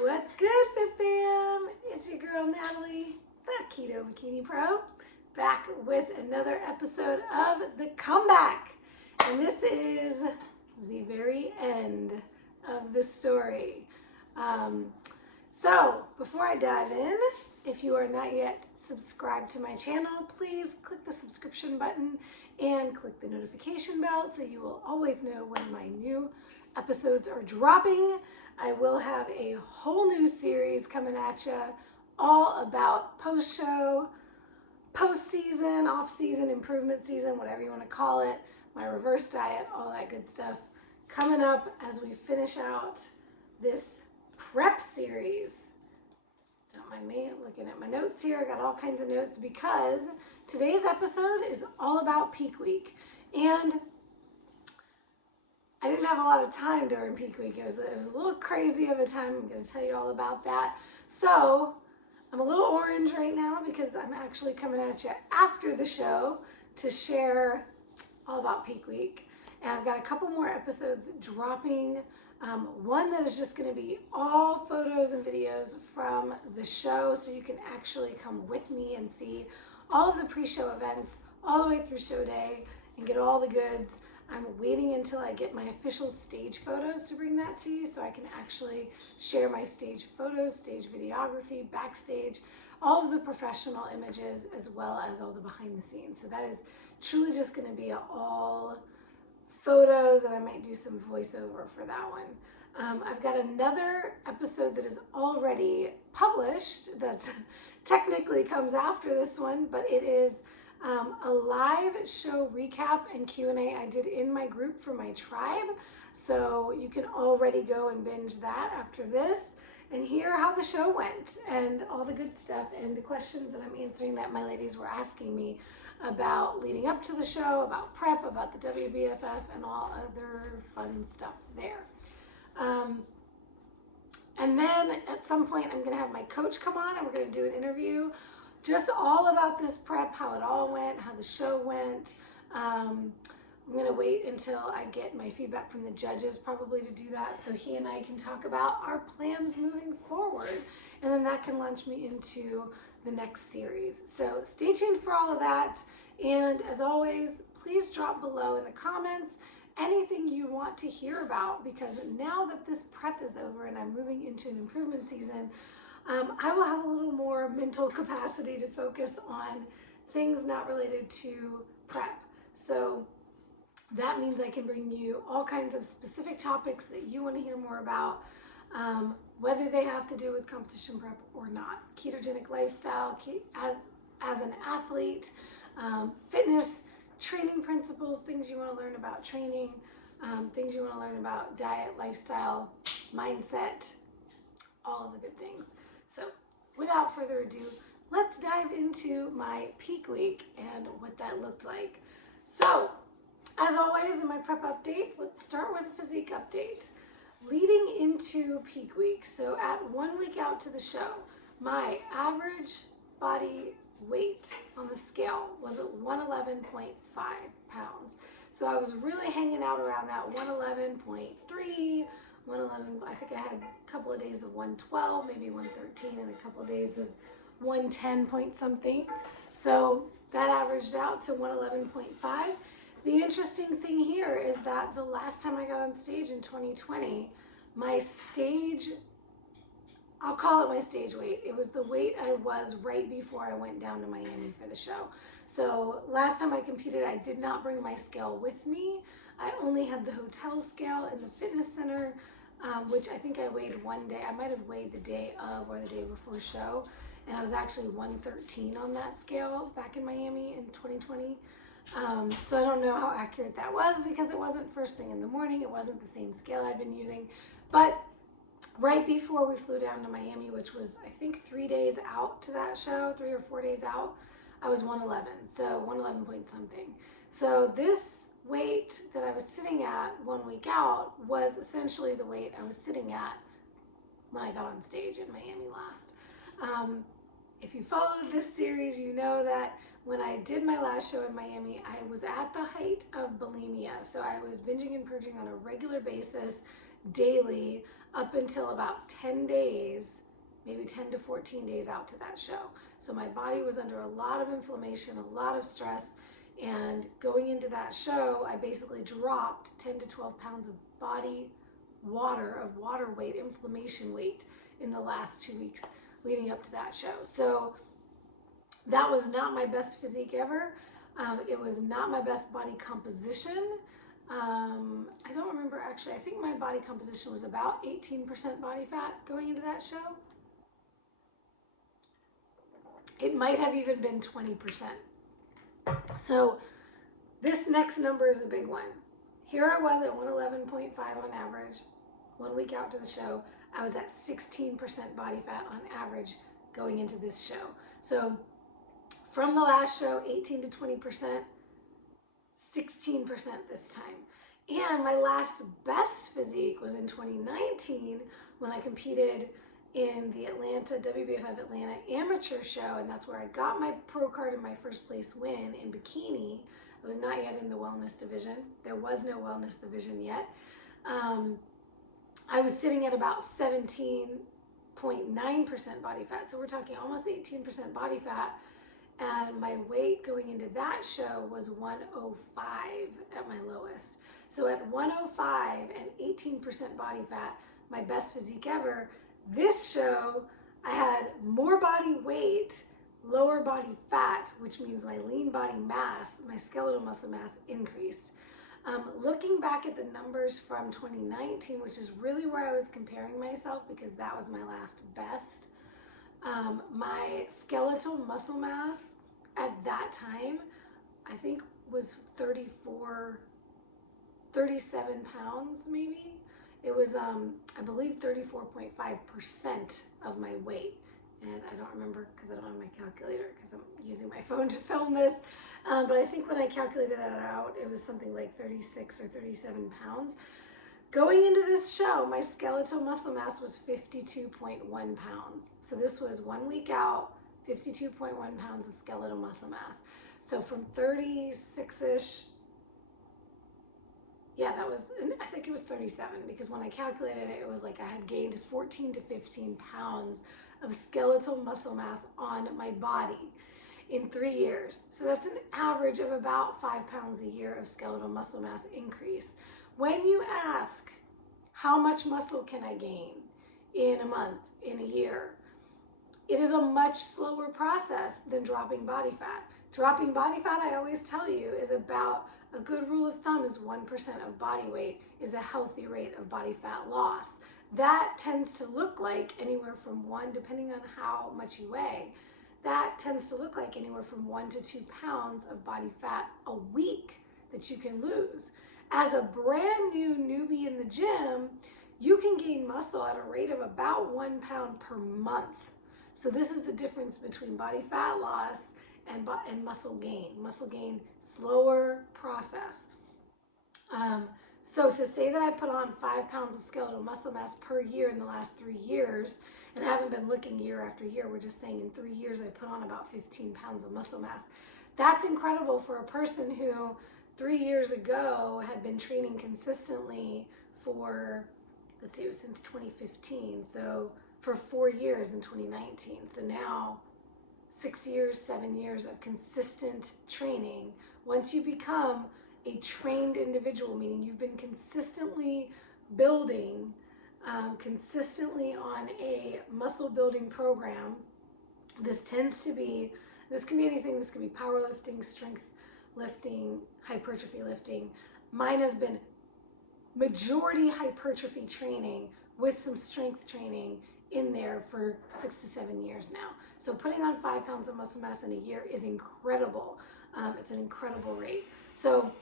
What's good, Fit Fam? It's your girl Natalie, the Keto Bikini Pro, back with another episode of The Comeback. And this is the very end of the story. So before I dive in, if you are not yet subscribed to my channel, please click the subscription button and click the notification bell so you will always know when my new episodes are dropping. I will have a whole new series coming at you all about post-show, post-season, off-season, improvement season, whatever you want to call it, my reverse diet, all that good stuff coming up as we finish out this prep series. Don't mind me looking at my notes here. I got all kinds of notes because today's episode is all about peak week. And I didn't have a lot of time during peak week. It was a little crazy of a time. I'm going to tell you all about that. So I'm a little orange right now because I'm actually coming at you after the show to share all about peak week. And I've got a couple more episodes dropping. One that is just going to be all photos and videos from the show, so you can actually come with me and see all of the pre-show events all the way through show day and get all the goods. I'm waiting until I get my official stage photos to bring that to you so I can actually share my stage photos, stage videography, backstage, all of the professional images, as well as all the behind the scenes. So that is truly just going to be all photos, and I might do some voiceover for that one. I've got another episode that is already published that technically comes after this one, but it is a live show recap and Q&A I did in my group for my tribe. So you can already go and binge that after this and hear how the show went and all the good stuff and the questions that I'm answering that my ladies were asking me about leading up to the show, about prep, about the WBFF, and all other fun stuff there. And then at some point I'm going to have my coach come on and we're going to do an interview just all about this prep, how it all went, how the show went. I'm going to wait until I get my feedback from the judges probably to do that so he and I can talk about our plans moving forward. And then that can launch me into the next series. So stay tuned for all of that. And as always, please drop below in the comments anything you want to hear about, because now that this prep is over and I'm moving into an improvement season, I will have a little more mental capacity to focus on things not related to prep. So that means I can bring you all kinds of specific topics that you want to hear more about, whether they have to do with competition prep or not. Ketogenic lifestyle, as an athlete, fitness, training principles, things you want to learn about training, things you want to learn about diet, lifestyle, mindset, all of the good things. So without further ado, let's dive into my peak week and what that looked like. So as always in my prep updates, let's start with a physique update. Leading into peak week, so at 1 week out to the show, my average body weight on the scale was at 111.5 pounds. So I was really hanging out around that 111.3, 111, I think I had a couple of days of 112, maybe 113, and a couple of days of 110 point something. So that averaged out to 111.5. The interesting thing here is that the last time I got on stage in 2020, my stage, I'll call it my stage weight. It was the weight I was right before I went down to Miami for the show. So last time I competed, I did not bring my scale with me. I only had the hotel scale in the fitness center, which I think I weighed one day. I might have weighed the day of or the day before show. And I was actually 113 on that scale back in Miami in 2020. So I don't know how accurate that was because it wasn't first thing in the morning. It wasn't the same scale I'd been using. But right before we flew down to Miami, which was I think 3 days out to that show, 3 or 4 days out, I was 111. So 111 point something. So this weight that I was sitting at 1 week out was essentially the weight I was sitting at when I got on stage in Miami last. If you followed this series, you know that when I did my last show in Miami, I was at the height of bulimia. So I was binging and purging on a regular basis, daily up until about 10 days, maybe 10 to 14 days out to that show. So my body was under a lot of inflammation, a lot of stress, and going into that show, I basically dropped 10 to 12 pounds of body water weight, inflammation weight in the last 2 weeks leading up to that show. So that was not my best physique ever. It was not my best body composition. I don't remember actually. I think my body composition was about 18% body fat going into that show. It might have even been 20%. So this next number is a big one. Here I was at 111.5 on average. 1 week out to the show, I was at 16% body fat on average going into this show. So from the last show, 18 to 20%, 16% this time. And my last best physique was in 2019 when I competed in the WBFF Atlanta amateur show, and that's where I got my pro card and my first place win in Bikini. I was not yet in the wellness division. There was no wellness division yet. I was sitting at about 17.9% body fat. So we're talking almost 18% body fat. And my weight going into that show was 105 at my lowest. So at 105 and 18% body fat, my best physique ever, this show, I had more body weight, lower body fat, which means my lean body mass, my skeletal muscle mass increased. Looking back at the numbers from 2019, which is really where I was comparing myself because that was my last best, my skeletal muscle mass at that time, I think was 37 pounds maybe. It was, I believe 34.5% of my weight. And I don't remember because I don't have my calculator because I'm using my phone to film this. But I think when I calculated that out, it was something like 36 or 37 pounds. Going into this show, my skeletal muscle mass was 52.1 pounds. So this was 1 week out, 52.1 pounds of skeletal muscle mass. So from 36-ish, yeah, that was, I think it was 37 because when I calculated it, it was like I had gained 14 to 15 pounds of skeletal muscle mass on my body in 3 years. So that's an average of about 5 pounds a year of skeletal muscle mass increase. When you ask, how much muscle can I gain in a month, in a year? It is a much slower process than dropping body fat. Dropping body fat, I always tell you, is about, a good rule of thumb is 1% of body weight is a healthy rate of body fat loss. That tends to look like anywhere from depending on how much you weigh, that tends to look like anywhere from 1 to 2 pounds of body fat a week that you can lose. As a brand new newbie in the gym, you can gain muscle at a rate of about 1 pound per month. So this is the difference between body fat loss and muscle gain. Muscle gain, slower process. So to say that I put on 5 pounds of skeletal muscle mass per year in the last 3 years, and I haven't been looking year after year, we're just saying in 3 years I put on about 15 pounds of muscle mass. That's incredible for a person who 3 years ago had been training consistently for, let's see, it was since 2015, so for 4 years in 2019. So now 6 years, 7 years of consistent training. Once you become a trained individual, meaning you've been consistently building, consistently on a muscle building program, this can be anything. This can be powerlifting, strength lifting, hypertrophy lifting. Mine has been majority hypertrophy training with some strength training in there for 6 to 7 years now. So putting on 5 pounds of muscle mass in a year is incredible. It's an incredible rate. So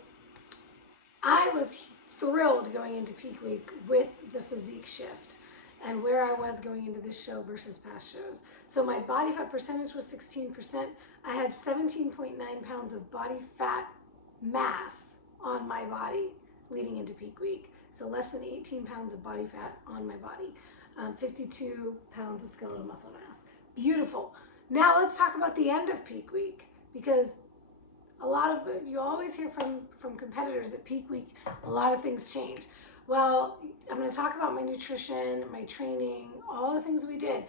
I was thrilled going into peak week with the physique shift and where I was going into this show versus past shows. So my body fat percentage was 16%. I had 17.9 pounds of body fat mass on my body leading into peak week. So less than 18 pounds of body fat on my body. 52 pounds of skeletal muscle mass. Beautiful. Now let's talk about the end of peak week, because you always hear from competitors at peak week, a lot of things change. Well, I'm going to talk about my nutrition, my training, all the things we did.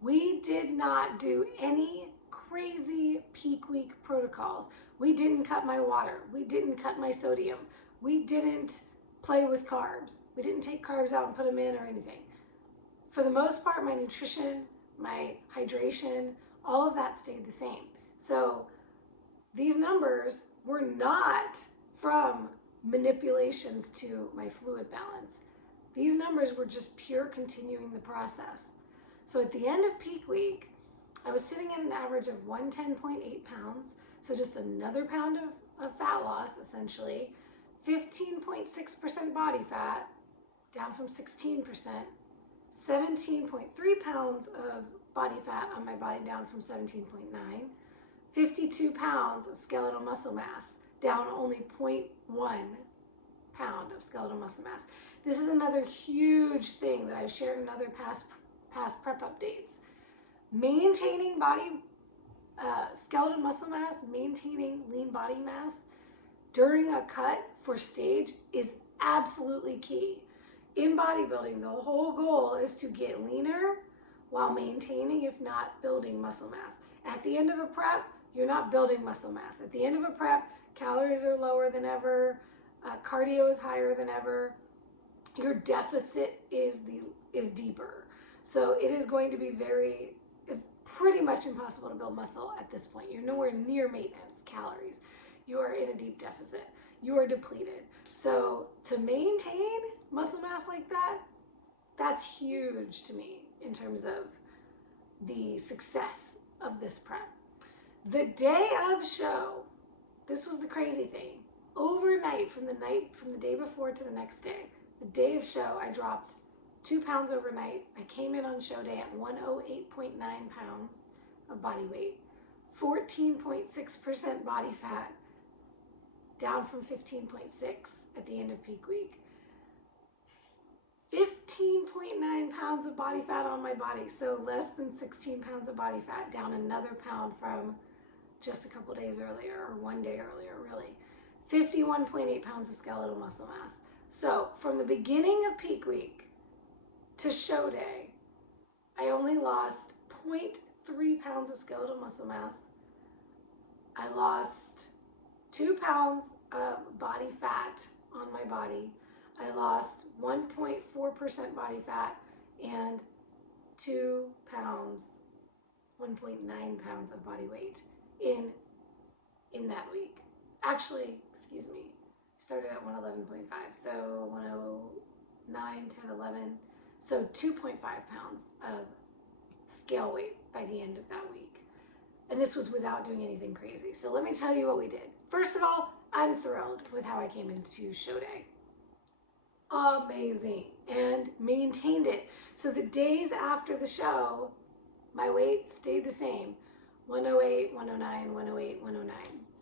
We did not do any crazy peak week protocols. We didn't cut my water. We didn't cut my sodium. We didn't play with carbs. We didn't take carbs out and put them in or anything. For the most part, my nutrition, my hydration, all of that stayed the same. So these numbers were not from manipulations to my fluid balance. These numbers were just pure continuing the process. So at the end of peak week, I was sitting at an average of 110.8 pounds. So just another pound of fat loss, essentially. 15.6% body fat, down from 16%. 17.3 pounds of body fat on my body, down from 17.9. 52 pounds of skeletal muscle mass, down only 0.1 pound of skeletal muscle mass. This is another huge thing that I've shared in other past prep updates. Maintaining body skeletal muscle mass, maintaining lean body mass during a cut for stage is absolutely key. In bodybuilding, the whole goal is to get leaner while maintaining, if not building, muscle mass. At the end of a prep, you're not building muscle mass. At the end of a prep, calories are lower than ever, cardio is higher than ever, your deficit is deeper. So it is going to be it's pretty much impossible to build muscle at this point. You're nowhere near maintenance calories. You are in a deep deficit. You are depleted. So to maintain muscle mass like that, that's huge to me in terms of the success of this prep. The day of show, this was the crazy thing. Overnight, from the day before to the next day, the day of show, I dropped 2 pounds overnight. I came in on show day at 108.9 pounds of body weight, 14.6% body fat, down from 15.6 at the end of peak week. 15.9 pounds of body fat on my body, so less than 16 pounds of body fat, down another pound from just a couple days earlier, or one day earlier, really. 51.8 pounds of skeletal muscle mass. So from the beginning of peak week to show day, I only lost 0.3 pounds of skeletal muscle mass. I lost 2 pounds of body fat on my body. I lost 1.4% body fat and 2 pounds, 1.9 pounds of body weight in that week. Actually, excuse me, started at 111.5, so 109, 10, 11, so 2.5 pounds of scale weight by the end of that week. And this was without doing anything crazy. So let me tell you what we did. First of all, I'm thrilled with how I came into show day. Amazing. And maintained it. So the days after the show, my weight stayed the same. 108, 109, 108, 109,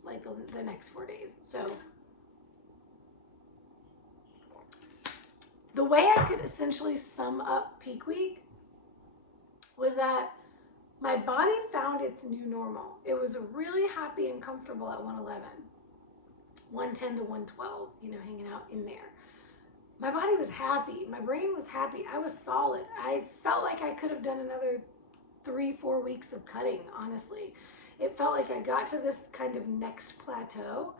like the next 4 days. So the way I could essentially sum up peak week was that my body found its new normal. It was really happy and comfortable at 111, 110 to 112, hanging out in there. My body was happy. My brain was happy. I was solid. I felt like I could have done another 3-4 weeks of cutting, honestly. It felt like I got to this kind of next plateau.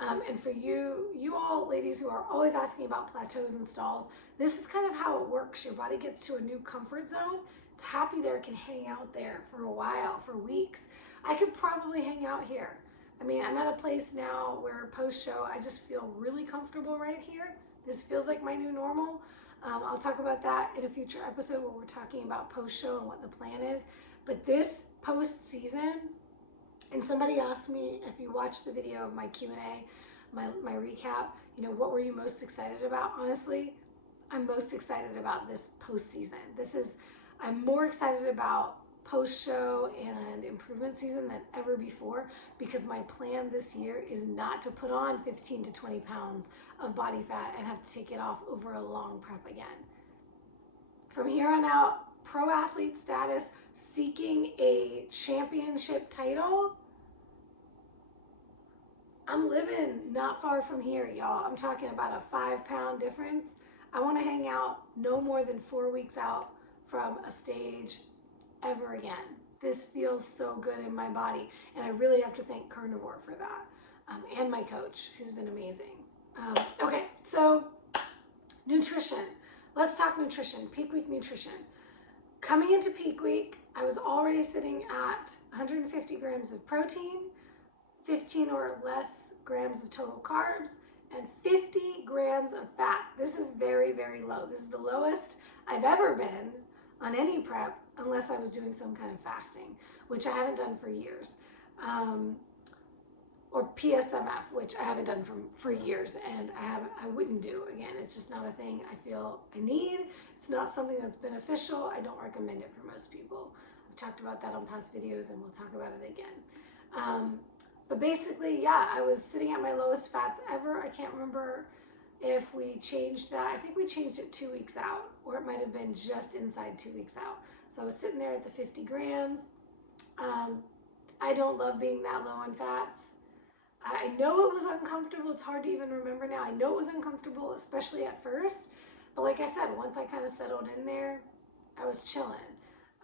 And for you all ladies who are always asking about plateaus and stalls, this is kind of how it works. Your body gets to a new comfort zone. It's happy there, it can hang out there for a while, for weeks. I could probably hang out here. I mean, I'm at a place now where post-show, I just feel really comfortable right here. This feels like my new normal. I'll talk about that in a future episode where we're talking about post-show and what the plan is. But this post-season, and somebody asked me, if you watched the video of my Q&A, my recap, what were you most excited about? Honestly, I'm most excited about this post-season. I'm more excited about post-show and improvement season than ever before, because my plan this year is not to put on 15 to 20 pounds of body fat and have to take it off over a long prep again. From here on out, pro athlete status, seeking a championship title, I'm living not far from here, y'all. I'm talking about a 5-pound difference. I want to hang out no more than 4 weeks out from a stage ever again. This feels so good in my body, and I really have to thank Carnivore for that, and my coach, who's been amazing. Okay, so nutrition. Let's talk nutrition, peak week nutrition. Coming into peak week, I was already sitting at 150 grams of protein, 15 or less grams of total carbs, and 50 grams of fat. This is very, very low. This is the lowest I've ever been on any prep, unless I was doing some kind of fasting, which I haven't done for years. Or PSMF, which I haven't done for years, and I wouldn't do again. It's just not a thing I feel I need. It's not something that's beneficial. I don't recommend it for most people. I've talked about that on past videos, and we'll talk about it again. But basically, yeah, I was sitting at my lowest fats ever. I can't remember if we changed that. I think we changed it 2 weeks out, or it might have been just inside 2 weeks out. So I was sitting there at the 50 grams. I don't love being that low on fats. I know it was uncomfortable. It's hard to even remember now. I know it was uncomfortable, especially at first. But like I said, once I kind of settled in there, I was chilling.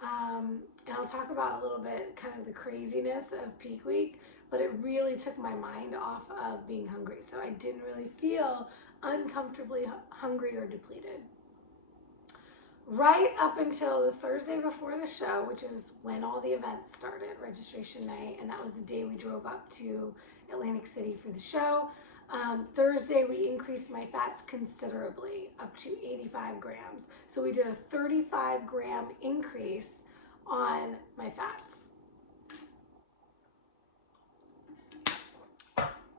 And I'll talk about a little bit kind of the craziness of peak week, but it really took my mind off of being hungry. So I didn't really feel uncomfortably hungry or depleted. Right up until the Thursday before the show, which is when all the events started, registration night, and that was the day we drove up to Atlantic City for the show. Thursday, we increased my fats considerably, up to 85 grams. So we did a 35 gram increase on my fats.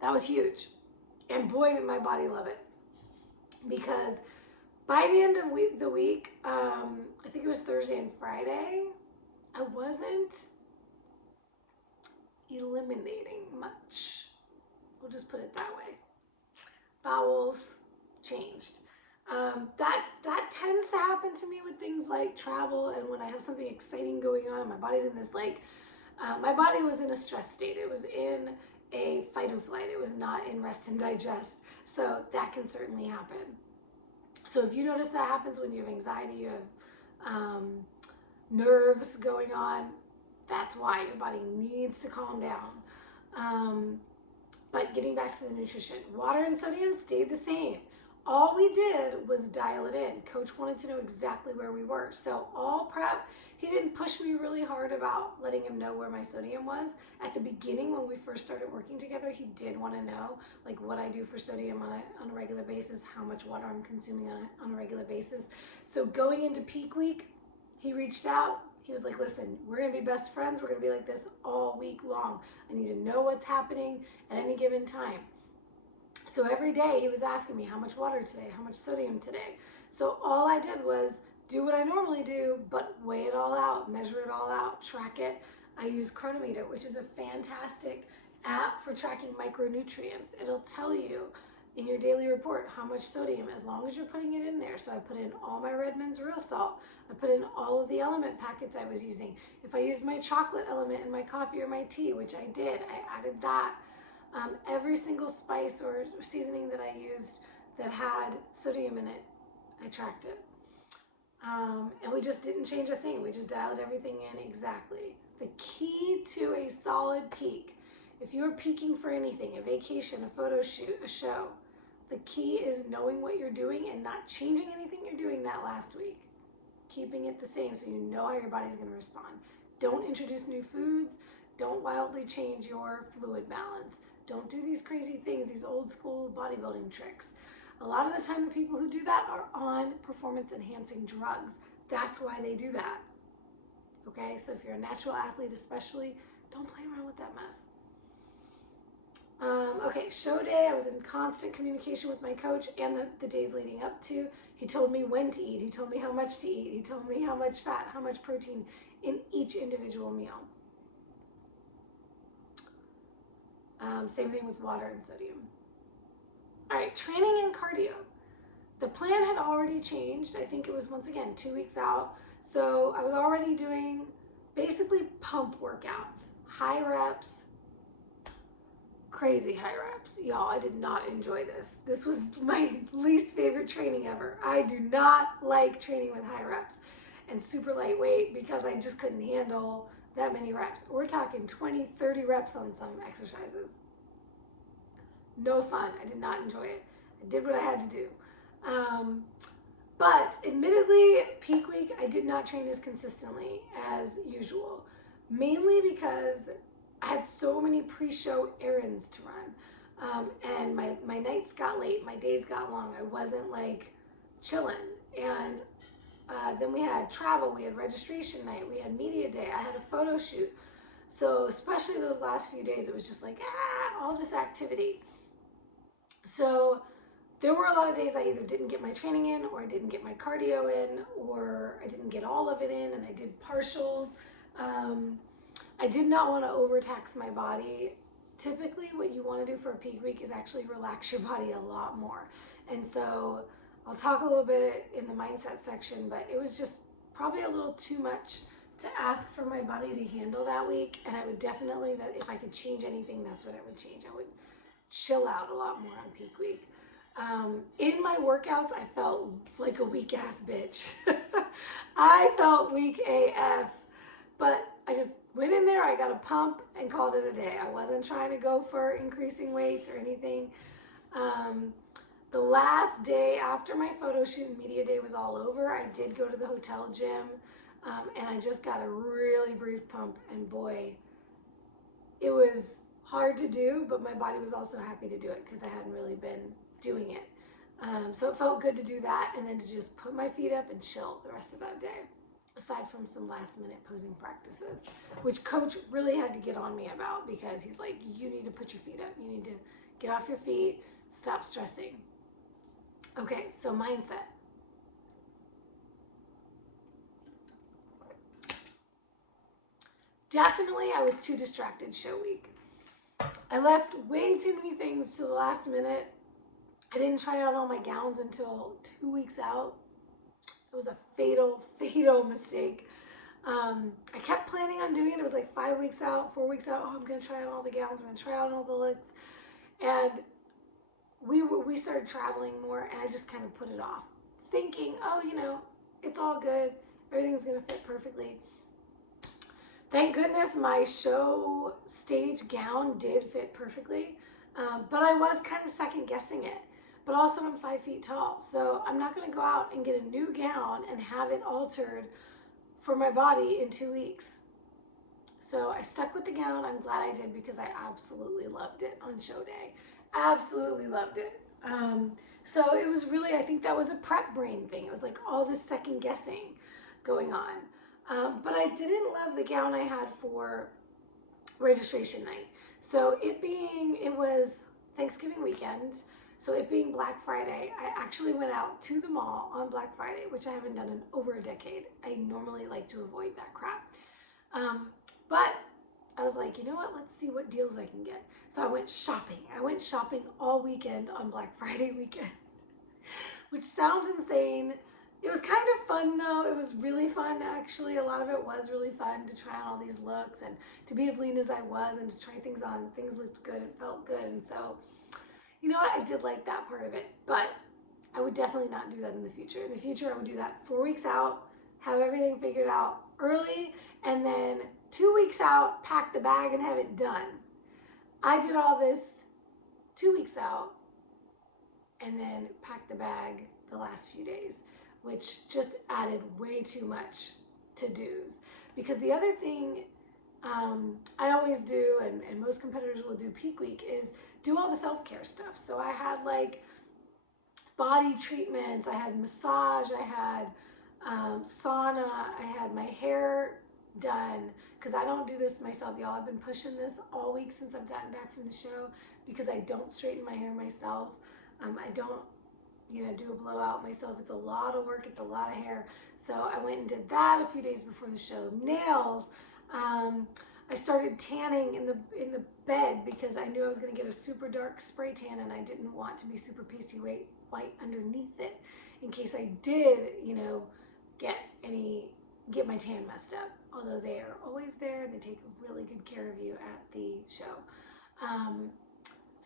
That was huge. And boy, did my body love it. Because by the end of the week, I think it was Thursday and Friday, I wasn't eliminating much. We'll just put it that way. Bowels changed. That tends to happen to me with things like travel and when I have something exciting going on and my body's in this my body was in a stress state. It was in a fight or flight. It was not in rest and digest. So that can certainly happen. So if you notice that happens when you have anxiety, you have nerves going on, that's why your body needs to calm down. But getting back to the nutrition, water and sodium stayed the same. All we did was dial it in. Coach wanted to know exactly where we were. So all prep, he didn't push me really hard about letting him know where my sodium was. At the beginning, when we first started working together, he did want to know like what I do for sodium on a regular basis, how much water I'm consuming on a regular basis. So going into peak week, he reached out. He was like, listen, we're going to be best friends. We're going to be like this all week long. I need to know what's happening at any given time. So every day he was asking me how much water today, how much sodium today. So all I did was do what I normally do, but weigh it all out, measure it all out, track it. I use Chronometer, which is a fantastic app for tracking micronutrients. It'll tell you in your daily report how much sodium, as long as you're putting it in there. So I put in all my Redmond's real salt. I put in all of the element packets I was using. If I used my chocolate element in my coffee or my tea, which I did, I added that. Every single spice or seasoning that I used that had sodium in it, I tracked it. And we just didn't change a thing. We just dialed everything in exactly. The key to a solid peak, if you're peaking for anything, a vacation, a photo shoot, a show, the key is knowing what you're doing and not changing anything you're doing that last week. Keeping it the same so you know how your body's going to respond. Don't introduce new foods. Don't wildly change your fluid balance. Don't do these crazy things, these old school bodybuilding tricks. A lot of the time the people who do that are on performance enhancing drugs. That's why they do that. Okay, so if you're a natural athlete especially, don't play around with that mess. Okay, show day, I was in constant communication with my coach and the days leading up to. He told me when to eat. He told me how much to eat. He told me how much fat, how much protein in each individual meal. Same thing with water and sodium. All right, training and cardio. The plan had already changed. I think it was, once again, 2 weeks out. So I was already doing basically pump workouts, high reps, crazy high reps. Y'all, I did not enjoy this. This was my least favorite training ever. I do not like training with high reps and super lightweight because I just couldn't handle that many reps. We're talking 20, 30 reps on some exercises. No fun. I did not enjoy it. I did what I had to do. But admittedly, peak week, I did not train as consistently as usual, mainly because I had so many pre-show errands to run. And my nights got late, my days got long. I wasn't like chilling. And then we had travel, we had registration night, we had media day, I had a photo shoot. So especially those last few days, it was just like, all this activity. So there were a lot of days I either didn't get my training in, or I didn't get my cardio in, or I didn't get all of it in, and I did partials. I did not want to overtax my body. Typically, what you want to do for a peak week is actually relax your body a lot more. And so I'll talk a little bit in the mindset section, but it was just probably a little too much to ask for my body to handle that week. And I would definitely, that if I could change anything, that's what I would change. I would chill out a lot more on peak week. In my workouts, I felt like a weak ass bitch. I felt weak AF, but I just went in there, I got a pump and called it a day. I wasn't trying to go for increasing weights or anything. The last day after my photo shoot and media day was all over, I did go to the hotel gym, and I just got a really brief pump, and boy, it was hard to do, but my body was also happy to do it because I hadn't really been doing it. So it felt good to do that, and then to just put my feet up and chill the rest of that day, aside from some last minute posing practices, which coach really had to get on me about, because he's like, you need to put your feet up. You need to get off your feet, stop stressing. Okay, so mindset. Definitely, I was too distracted show week. I left way too many things to the last minute. I didn't try out all my gowns until 2 weeks out. It was a fatal, fatal mistake. I kept planning on doing it. It was like 5 weeks out, 4 weeks out. Oh, I'm going to try on all the gowns. I'm going to try out all the looks. And we started traveling more, and I just kind of put it off, thinking, oh, you know, it's all good. Everything's going to fit perfectly. Thank goodness my show stage gown did fit perfectly, but I was kind of second guessing it. But also I'm 5 feet tall, so I'm not going to go out and get a new gown and have it altered for my body in 2 weeks. So I stuck with the gown. I'm glad I did, because I absolutely loved it on show day. Absolutely loved it. So it was really, I think that was a prep brain thing. It was like all this second guessing going on. But I didn't love the gown I had for registration night. So it was Thanksgiving weekend. So it being Black Friday, I actually went out to the mall on Black Friday, which I haven't done in over a decade. I normally like to avoid that crap. But I was like, you know what? Let's see what deals I can get. So I went shopping. I went shopping all weekend on Black Friday weekend, which sounds insane. It was kind of fun though. It was really fun actually. A lot of it was really fun to try on all these looks and to be as lean as I was and to try things on. Things looked good. It felt good. And so, you know what? I did like that part of it, but I would definitely not do that in the future. In the future, I would do that 4 weeks out, have everything figured out early, and then 2 weeks out, pack the bag and have it done. I did all this 2 weeks out and then packed the bag the last few days, which just added way too much to-dos. Because the other thing I always do, and most competitors will do peak week, is do all the self-care stuff. So I had like body treatments, I had massage, I had sauna, I had my hair done, because I don't do this myself, y'all. I've been pushing this all week since I've gotten back from the show, because I don't straighten my hair myself. I don't, do a blowout myself. It's a lot of work. It's a lot of hair. So I went and did that a few days before the show. Nails. I started tanning in the bed, because I knew I was going to get a super dark spray tan, and I didn't want to be super pasty white underneath it, in case I did, get my tan messed up. Although they are always there, and they take really good care of you at the show.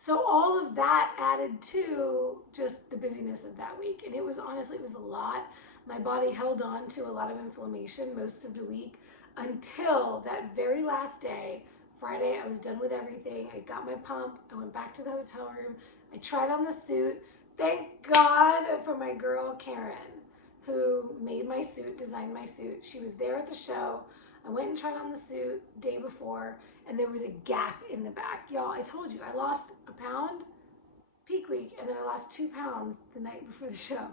So all of that added to just the busyness of that week. And it was honestly, it was a lot. My body held on to a lot of inflammation most of the week until that very last day, Friday. I was done with everything. I got my pump. I went back to the hotel room. I tried on the suit. Thank God for my girl, Karen, who made my suit, designed my suit. She was there at the show. I went and tried on the suit day before, and there was a gap in the back. Y'all, I told you, I lost a pound peak week, and then I lost 2 pounds the night before the show.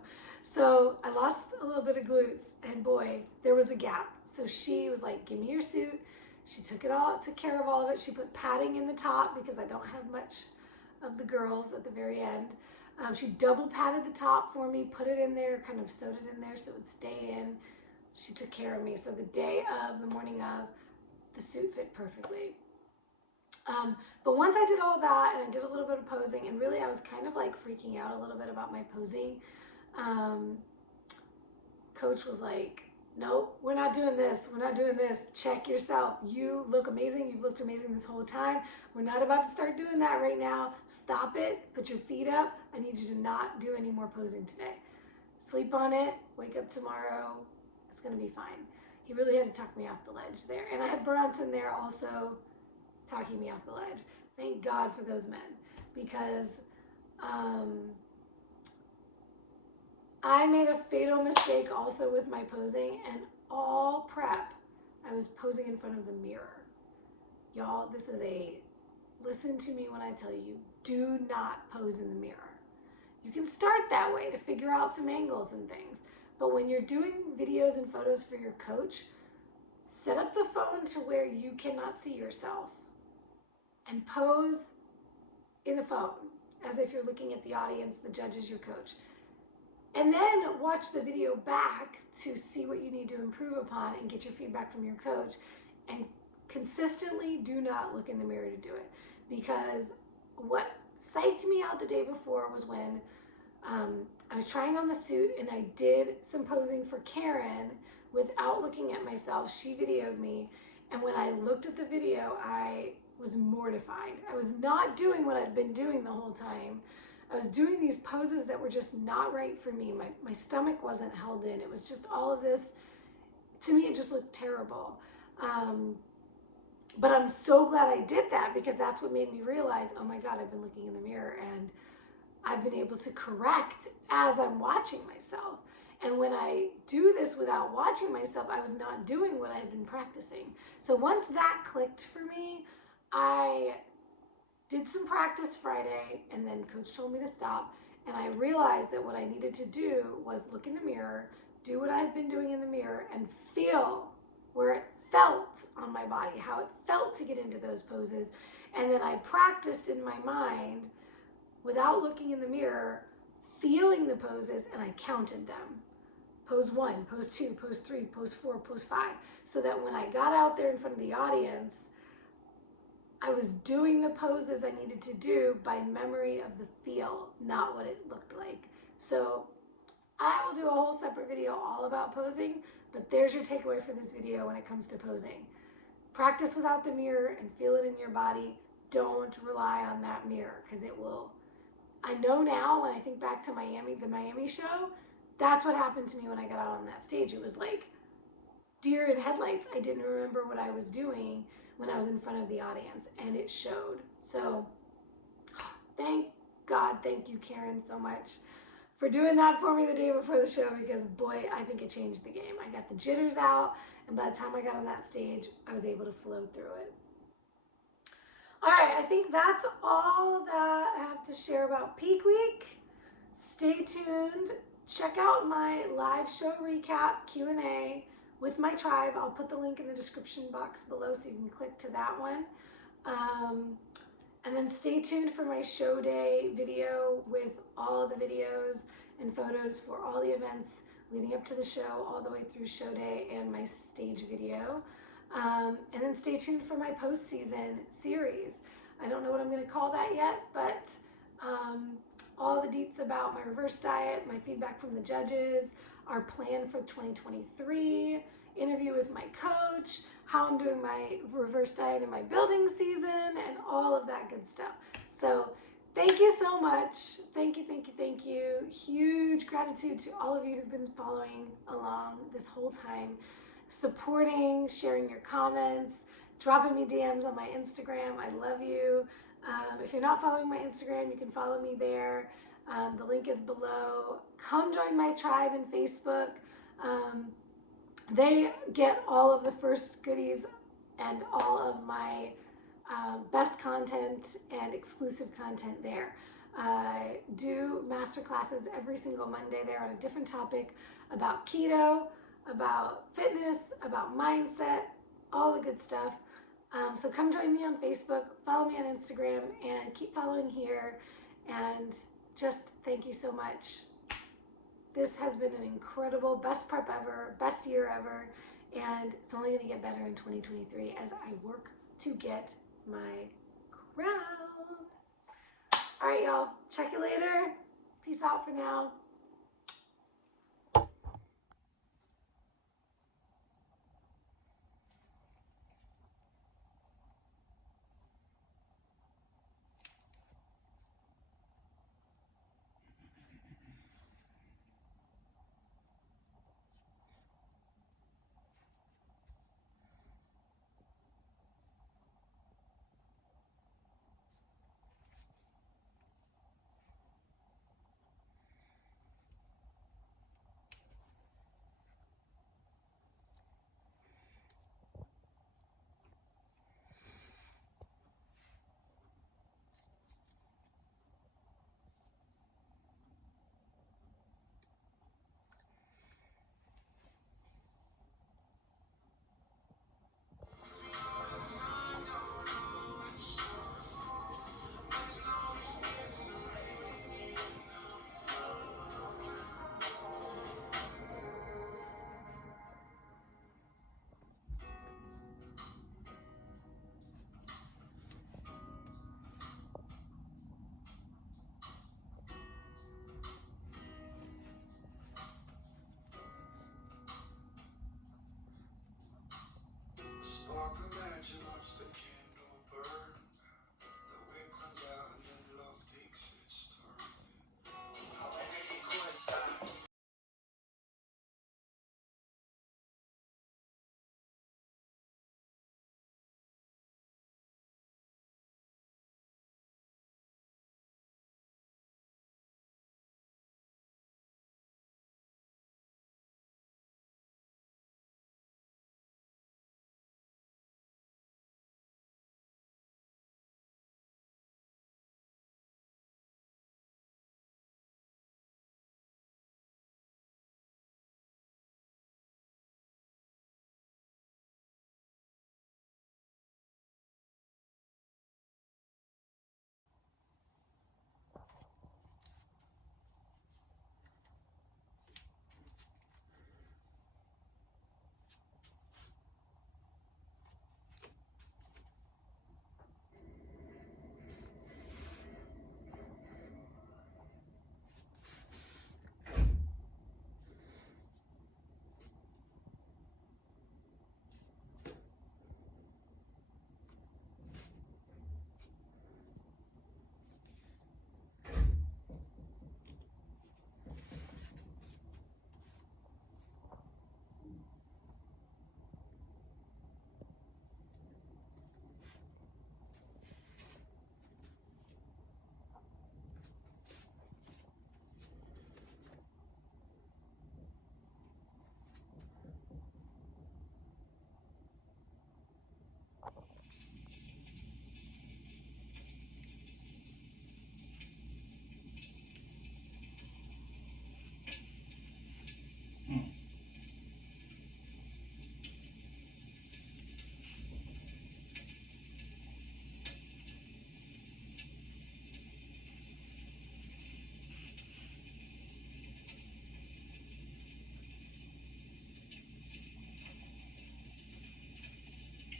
So I lost a little bit of glutes, and boy, there was a gap. So she was like, give me your suit. She took care of all of it. She put padding in the top because I don't have much of the girls at the very end. She double padded the top for me, put it in there, kind of sewed it in there so it would stay in. She took care of me. So the morning of, the suit fit perfectly. But once I did all that and I did a little bit of posing, and really I was kind of like freaking out a little bit about my posing. Coach was like, nope, we're not doing this. We're not doing this. Check yourself. You look amazing. You've looked amazing this whole time. We're not about to start doing that right now. Stop it. Put your feet up. I need you to not do any more posing today. Sleep on it. Wake up tomorrow. It's going to be fine. He really had to talk me off the ledge there. And I had Bronson there also talking me off the ledge. Thank God for those men, because I made a fatal mistake also with my posing, and all prep, I was posing in front of the mirror. Y'all, listen to me when I tell you, do not pose in the mirror. You can start that way to figure out some angles and things, but when you're doing videos and photos for your coach, set up the phone to where you cannot see yourself and pose in the phone as if you're looking at the audience, the judges, your coach. And then watch the video back to see what you need to improve upon and get your feedback from your coach. And consistently do not look in the mirror to do it. Because what psyched me out the day before was when I was trying on the suit and I did some posing for Karen without looking at myself. She videoed me. And when I looked at the video, I was mortified. I was not doing what I'd been doing the whole time. I was doing these poses that were just not right for me. My stomach wasn't held in. It was just all of this. To me, it just looked terrible. But I'm so glad I did that, because that's what made me realize, oh my God, I've been looking in the mirror and I've been able to correct as I'm watching myself. And when I do this without watching myself, I was not doing what I had been practicing. So once that clicked for me, I did some practice Friday, and then coach told me to stop, and I realized that what I needed to do was look in the mirror, do what I had been doing in the mirror, and feel where it felt on my body, how it felt to get into those poses. And then I practiced in my mind without looking in the mirror, feeling the poses, and I counted them. Pose 1, pose 2, pose 3, pose 4, pose 5, so that when I got out there in front of the audience, I was doing the poses I needed to do by memory of the feel, not what it looked like. So I will do a whole separate video all about posing, but there's your takeaway for this video when it comes to posing. Practice without the mirror and feel it in your body. Don't rely on that mirror, because it will. I know now, when I think back to the Miami show, that's what happened to me when I got out on that stage. It was like deer in headlights. I didn't remember what I was doing when I was in front of the audience, and it showed. So thank God, thank you, Karen, so much for doing that for me the day before the show, because boy, I think it changed the game. I got the jitters out, and by the time I got on that stage, I was able to flow through it. All right, I think that's all that I have to share about Peak Week. Stay tuned. Check out my live show recap Q&A with my tribe. I'll put the link in the description box below so you can click to that one. And then stay tuned for my show day video with all the videos and photos for all the events leading up to the show, all the way through show day, and my stage video. And then stay tuned for my post-season series. I don't know what I'm going to call that yet, but all the deets about my reverse diet, my feedback from the judges, our plan for 2023, interview with my coach, how I'm doing my reverse diet in my building season, and all of that good stuff. So Thank you so much. Thank you, thank you, thank you. Huge gratitude to all of you who've been following along this whole time, supporting, sharing your comments, dropping me DMs on my Instagram. I love you. If you're not following my Instagram, you can follow me there. The link is below. Come join my tribe in Facebook. They get all of the first goodies and all of my best content and exclusive content there. I do master classes every single Monday there on a different topic about keto, about fitness, about mindset, all the good stuff. So come join me on Facebook, follow me on Instagram, and keep following here. And just thank you so much. This has been an incredible, best prep ever, best year ever, and it's only going to get better in 2023 as I work to get my crown. All right, y'all. Check you later. Peace out for now.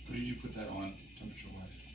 What did you put that on temperature wise?